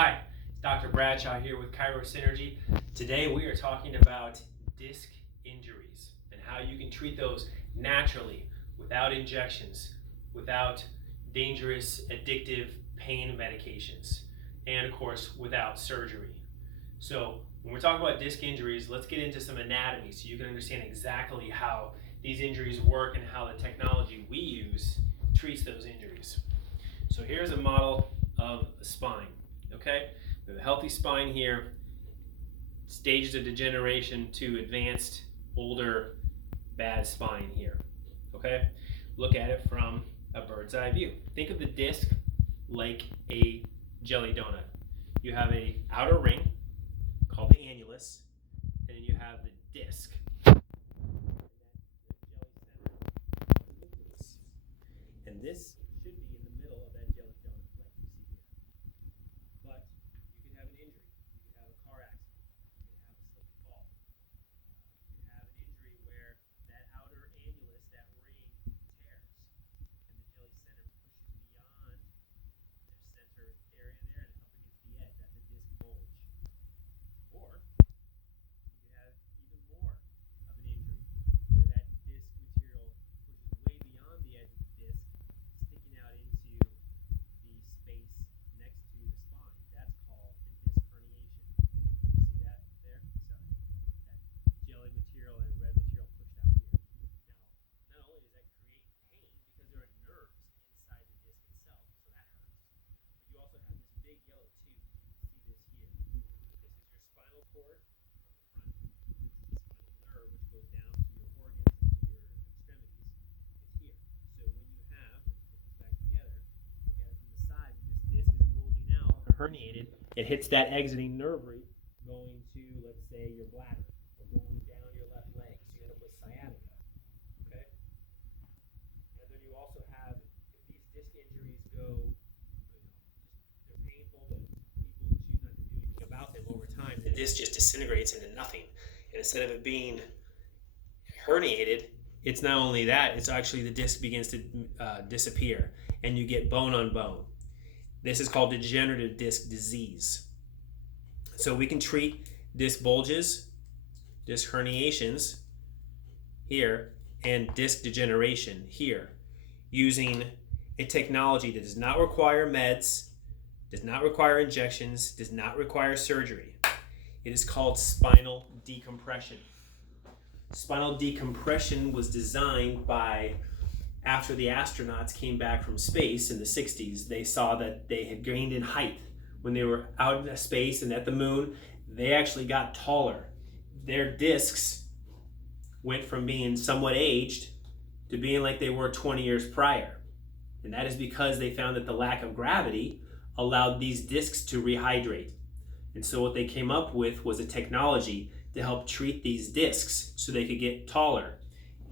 Hi, it's Dr. Bradshaw here with Chirocynergy. Today we are talking about disc injuries and how you can treat those naturally without injections, without dangerous addictive pain medications, and of course without surgery. So when we're talking about disc injuries, let's get into some anatomy so you can understand exactly how these injuries work and how the technology we use treats those injuries. So here's a model of a spine. Okay, we have a healthy spine here, stages of degeneration to advanced, older, bad spine here. Okay, look at it from a bird's eye view. Think of the disc like a jelly donut. You have a outer ring called the annulus, and then you have the disc. And this should be in the middle of that jelly donut like you see here. But you can have an injury, you can have a car accident, you can have a slip and fall. You can have an injury where that outer annulus, that ring, tears, and the jelly center pushes beyond their center area there and up against the edge. That's a disc bulge. Or you have even more of an injury where that disc material pushes way beyond the edge of the disc, sticking out into the space next to the spine. That's called a disc herniation. You see that there? Sorry. That jelly material and red material pushed out here. Now, not only does that create pain because there are nerves inside the disc itself, so that hurts, but you also have this big yellow tube. You can see this here. This is your spinal cord on the front. This is the spinal nerve, which goes down to your organs and to your extremities. It's here. So when you have, put these back together, look at it from the side, when this disc is bulging out or herniated, it hits that exiting nerve root going to, let's say, your bladder or going down your left leg. So you end up with sciatica. Okay? And then you also have, if these disc injuries go, they're painful, but people choose not to do anything about them over time, the disc just disintegrates into nothing. And instead of it being herniated, it's not only that, it's actually the disc begins to disappear and you get bone on bone. This is called degenerative disc disease. So we can treat disc bulges, disc herniations here, and disc degeneration here using a technology that does not require meds, does not require injections, does not require surgery. It is called spinal decompression. Spinal decompression was designed by, after the astronauts came back from space in the 60s, they saw that they had gained in height. When they were out in space and at the moon, they actually got taller. Their discs went from being somewhat aged to being like they were 20 years prior. And that is because they found that the lack of gravity allowed these discs to rehydrate. And so what they came up with was a technology to help treat these discs so they could get taller.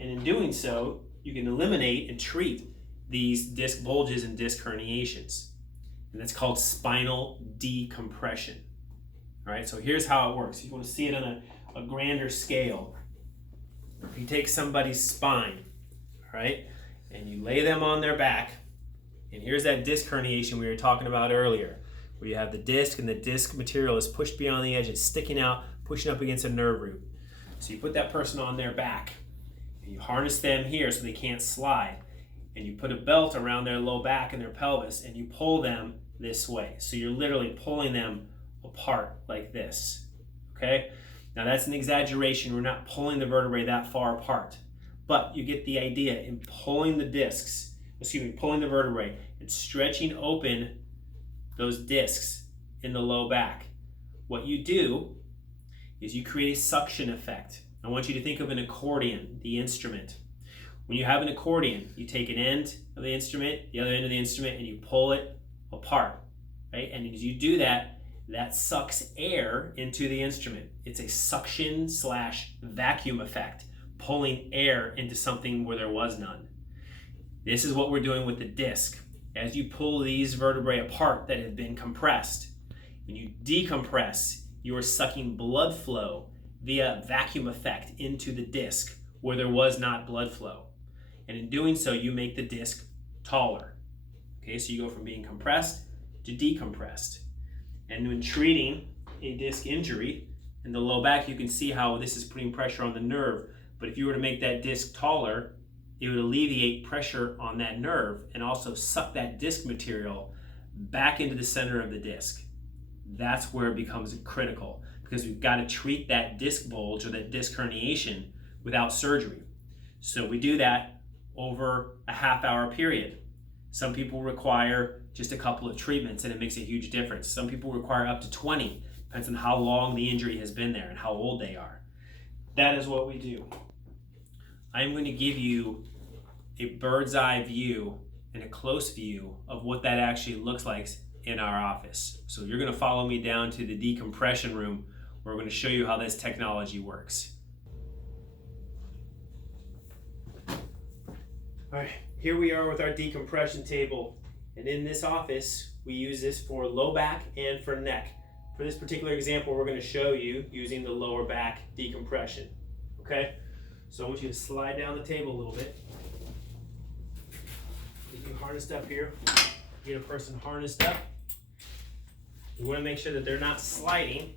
And in doing so, you can eliminate and treat these disc bulges and disc herniations. And that's called spinal decompression. All right, so here's how it works. If you want to see it on a grander scale, if you take somebody's spine, all right, and you lay them on their back, and here's that disc herniation we were talking about earlier, where you have the disc and the disc material is pushed beyond the edge, it's sticking out, pushing up against a nerve root. So you put that person on their back, and you harness them here so they can't slide, and you put a belt around their low back and their pelvis, and you pull them this way. So you're literally pulling them apart like this, okay? Now that's an exaggeration. We're not pulling the vertebrae that far apart, but you get the idea in pulling the discs, pulling the vertebrae and stretching open those discs in the low back. What you do is you create a suction effect. I want you to think of an accordion, the instrument. When you have an accordion, you take an end of the instrument, the other end of the instrument, and you pull it apart, right? And as you do that, that sucks air into the instrument. It's a suction / vacuum effect, pulling air into something where there was none. This is what we're doing with the disc. As you pull these vertebrae apart that have been compressed, when you decompress, you are sucking blood flow via vacuum effect into the disc where there was not blood flow. And in doing so, you make the disc taller. Okay, so you go from being compressed to decompressed. And when treating a disc injury in the low back, you can see how this is putting pressure on the nerve. But if you were to make that disc taller, it would alleviate pressure on that nerve and also suck that disc material back into the center of the disc. That's where it becomes critical, because we've got to treat that disc bulge or that disc herniation without surgery. So we do that over a half-hour period. Some people require just a couple of treatments and it makes a huge difference. Some people require up to 20, depends on how long the injury has been there and how old they are. That is what we do. I'm going to give you a bird's eye view and a close view of what that actually looks like in our office. So you're going to follow me down to the decompression room where we're going to show you how this technology works. All right, here we are with our decompression table. And in this office, we use this for low back and for neck. For this particular example, we're going to show you using the lower back decompression. Okay? So I want you to slide down the table a little bit. Get you harnessed up here. Get a person harnessed up. You want to make sure that they're not sliding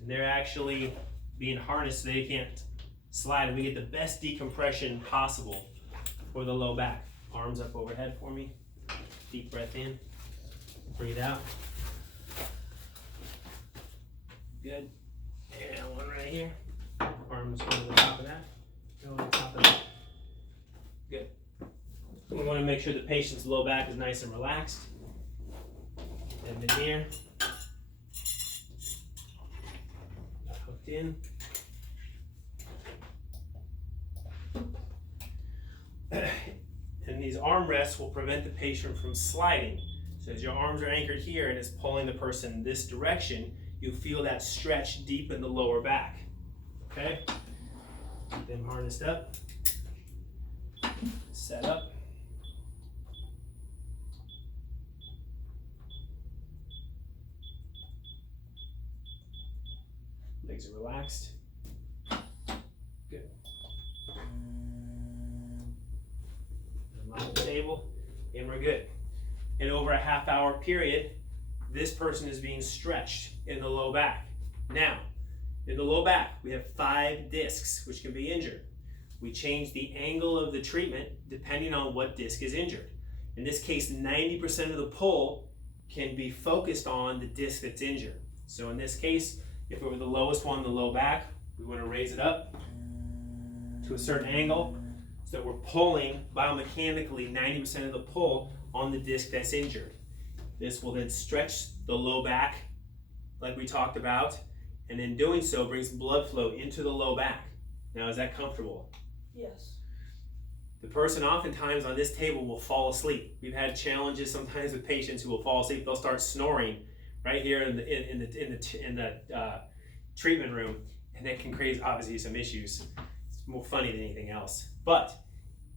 and they're actually being harnessed so they can't slide, and we get the best decompression possible for the low back. Arms up overhead for me. Deep breath in. Breathe out. Good. And one right here. Arms go to the top of that. Go to the top of that. Good. We want to make sure the patient's low back is nice and relaxed. And then here. Hooked in. And these armrests will prevent the patient from sliding. So as your arms are anchored here and it's pulling the person this direction, you'll feel that stretch deep in the lower back. Okay? Keep them harnessed up. Set up. Legs are relaxed. Good. Unlock the table, and we're good. And over a half-hour period, this person is being stretched in the low back. Now, in the low back, we have 5 discs which can be injured. We change the angle of the treatment depending on what disc is injured. In this case, 90% of the pull can be focused on the disc that's injured. So in this case, if it were the lowest one, the low back, we want to raise it up to a certain angle so that we're pulling biomechanically 90% of the pull on the disc that's injured. This will then stretch the low back like we talked about, and in doing so brings blood flow into the low back. Now, is that comfortable? Yes. The person oftentimes on this table will fall asleep. We've had challenges sometimes with patients who will fall asleep. They'll start snoring right here in the treatment room, and that can create obviously some issues. It's more funny than anything else. But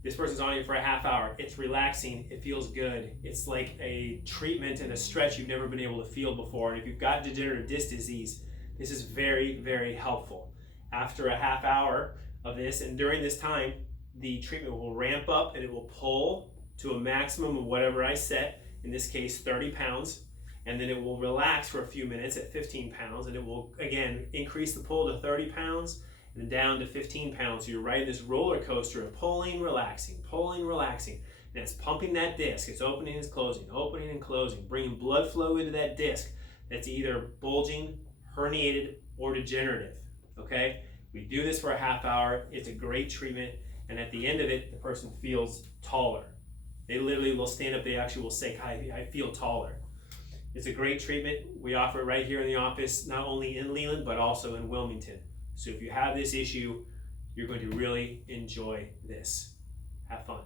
this person's on here for a half hour. It's relaxing. It feels good. It's like a treatment and a stretch you've never been able to feel before. And if you've got degenerative disc disease, this is very, very helpful. After a half hour of this, and during this time, the treatment will ramp up and it will pull to a maximum of whatever I set, in this case 30 pounds, and then it will relax for a few minutes at 15 pounds, and it will again increase the pull to 30 pounds and then down to 15 pounds. So you're riding this roller coaster of pulling, relaxing, and it's pumping that disc. It's opening and closing, bringing blood flow into that disc that's either bulging, herniated, or degenerative. Okay? We do this for a half hour. It's a great treatment. And at the end of it, the person feels taller. They literally will stand up, they actually will say, I feel taller. It's a great treatment. We offer it right here in the office, not only in Leland, but also in Wilmington. So if you have this issue, you're going to really enjoy this. Have fun.